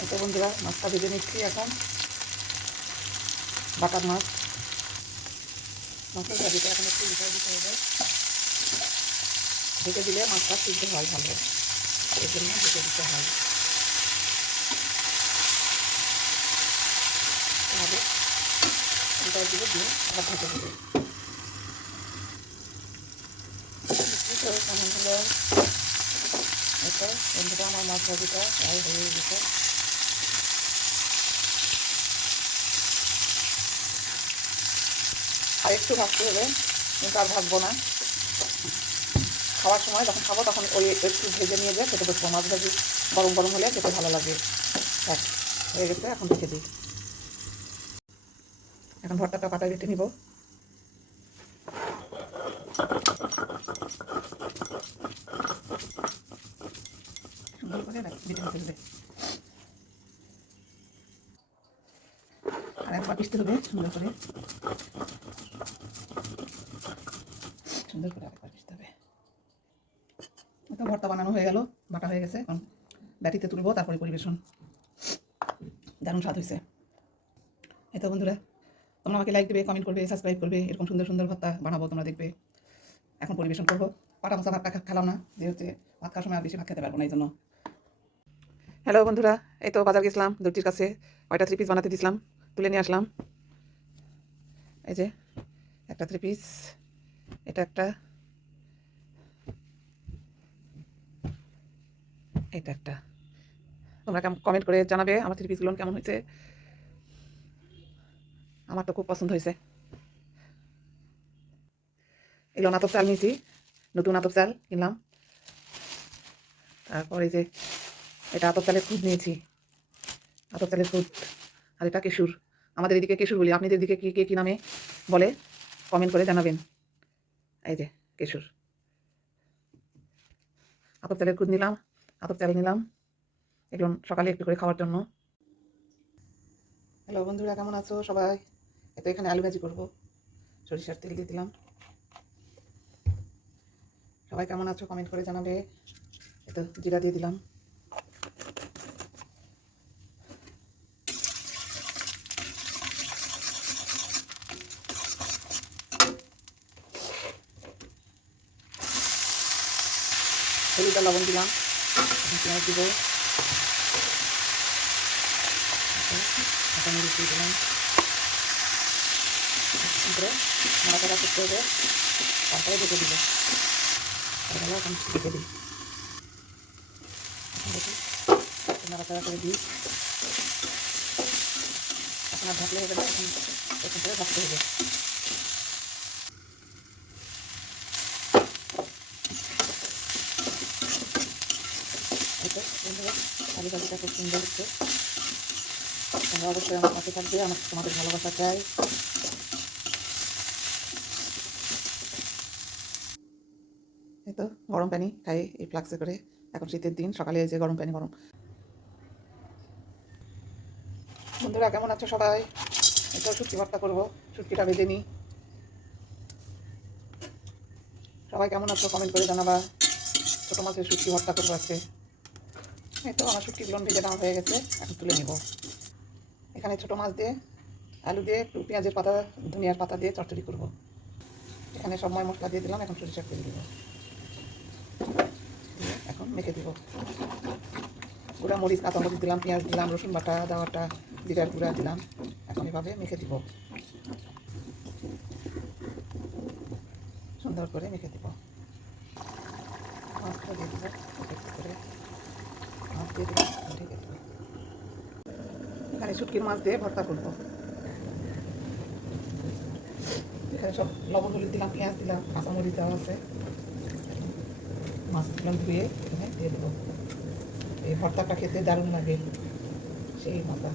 এই তো বন্ধুরা মাছটা ভেজে নিচ্ছি এখন। বাটার মাছ, মাছের ভাজিটা এখন একটু উল্টায় দিতে হবে। ঢেকে দিলে মাছটা সিদ্ধ হয় ভালো, এই জন্য ঢেকে দিতে হয়। এভাবে উল্টায় দিলে দিয়ে আবার ঢেকে দেবে। কেমন হলো এটা বন্ধুরা, আমার মাছ ভাজিটা প্রায় হয়ে গেছে। আর একটু ভাজতে হবে, কিন্তু আর ভাজবো না। খাওয়ার সময় যখন খাবো তখন ওই একটু ভেজে নিয়ে যায় খেতে বসবো। মাছ ভাজি গরম গরম হলে খেতে ভালো লাগে। ব্যাস হয়ে গেছে, এখন রেখে দিই। এখন ভর্তাটা পাটায় বেটে নিব। সুন্দর করে বেটে নিতে হবে, আর একবার পিষতে হবে সুন্দর করে। সুন্দর করে আরেকবার পিষতে হবে। তো ভর্তা বানানো হয়ে গেল, বাটা হয়ে গেছে। এখন ব্যাটিতে তুলবো, তারপরে পরিবেশন। দারুণ স্বাদ হয়েছে। এই তো বন্ধুরা, তোমরা আমাকে লাইক দেবে, কমেন্ট করবে, সাবস্ক্রাইব করবে। এরকম সুন্দর সুন্দর ভর্তা বানাবো, তোমরা দেখবে। এখন পরিবেশন করবো। পাটা মশা ভাতটা খেলাম না, যে হচ্ছে ভাত খাওয়ার সময় আর বেশি ভাত খেতে পারবো না, এই জন্য। হ্যালো বন্ধুরা, এই তো বাজার গেছিলাম দর্জির কাছে, কয়টা 3 পিস বানাতে দিয়েছিলাম, তুলে নিয়ে আসলাম। এই যে একটা 3 পিস, এটা একটা, এটা একটা। তোমরা কমেন্ট করে জানাবে আমার 3 পিসগুলো কেমন হয়েছে। আমার তো খুব পছন্দ হয়েছে। এগুলো আতপ চাল নিয়েছি, নতুন আতপ চাল কিনলাম। তারপর এই যে এটা আতপ চালের খুদ নিয়েছি, আতপ চালের খুদ। আর এটা কেশুর। আমাদের এদিকে কেশুর বলি, আপনাদের দিকে কি নামে বলে কমেন্ট করে জানাবেন। এই যে কেশুর। আতপ চালের খুদ নিলাম, আতপ চাল নিলাম, এগুলো সকালে একটু করে খাওয়ার জন্য। হ্যালো বন্ধুরা, কেমন আছো সবাই? এতো এখানে আলু ভাজি করবো, সরিষার তেল দিয়ে দিলাম। সবাই কেমন আছো কমেন্ট করে জানাবে। এতো জিরা দিয়ে দিলাম। হলুদ আর লবণ দিলাম, পেঁয়াজ দিব, কাঁচামরিচ দিয়ে দিলাম। নাড়াচাড়া করতে হবে, তারপরে ঢেকে দিব। এখন ঢেকে দিই, দেখি নাড়াচাড়া করে দিই। এখন আর ঢাকলে হবে না, এখন এরকম করে ভাজতে হবে। এটা বন্ধুরা, আলু ভাজিটা খুব সুন্দর হচ্ছে। তোমরা অবশ্যই আমার কাছে থাকবে, আমার তোমাদের ভালোবাসা চাই। এই তো গরম পানি খাই এই ফ্লাক্সে করে, এখন শীতের দিন, সকালে এই যে গরম পানি গরম। বন্ধুরা কেমন আছো সবাই? এই তো শুটকি ভর্তা করবো, শুটকিটা ভেজে নিই। সবাই কেমন আছো কমেন্ট করে জানাবা। ছোটো মাছের শুটকি ভর্তা করবো আজকে। এই তো আমার শুটকিগুলো ভেজে নেওয়া হয়ে গেছে, এখন তুলে নেব। এখানে ছোটো মাছ দিয়ে, আলু দিয়ে, একটু পেঁয়াজের পাতা, ধনিয়ার পাতা দিয়ে চচ্চড়ি করবো। এখানে সব মশলা দিয়ে দিলাম, এখন সরিষার তেল দিব, দিয়ে এখন মেখে দিব। গুঁড়া মরিচ, কাঁচা মরিচ দিলাম, পেঁয়াজ দিলাম, রসুন বাটা, আদা বাটা, জিরার গুঁড়া দিলাম। এখন এভাবে মেখে দিব, সুন্দর করে মেখে দিব। মাছটা দিয়ে দিব, একটু করে মাছ দিয়ে দিলাম, ঢেকে দিব। এখানে শুটকির মাছ দিয়ে ভর্তা করবো। এখানে সব লবণ হলুদ দিলাম, পেঁয়াজ দিলাম, কাঁচামরিচ দেওয়া আছে। মাছগুলো ধুয়ে এখানে দিয়ে দেবো। এই ভর্তাটা খেতে দারুণ লাগে, সেই মজা।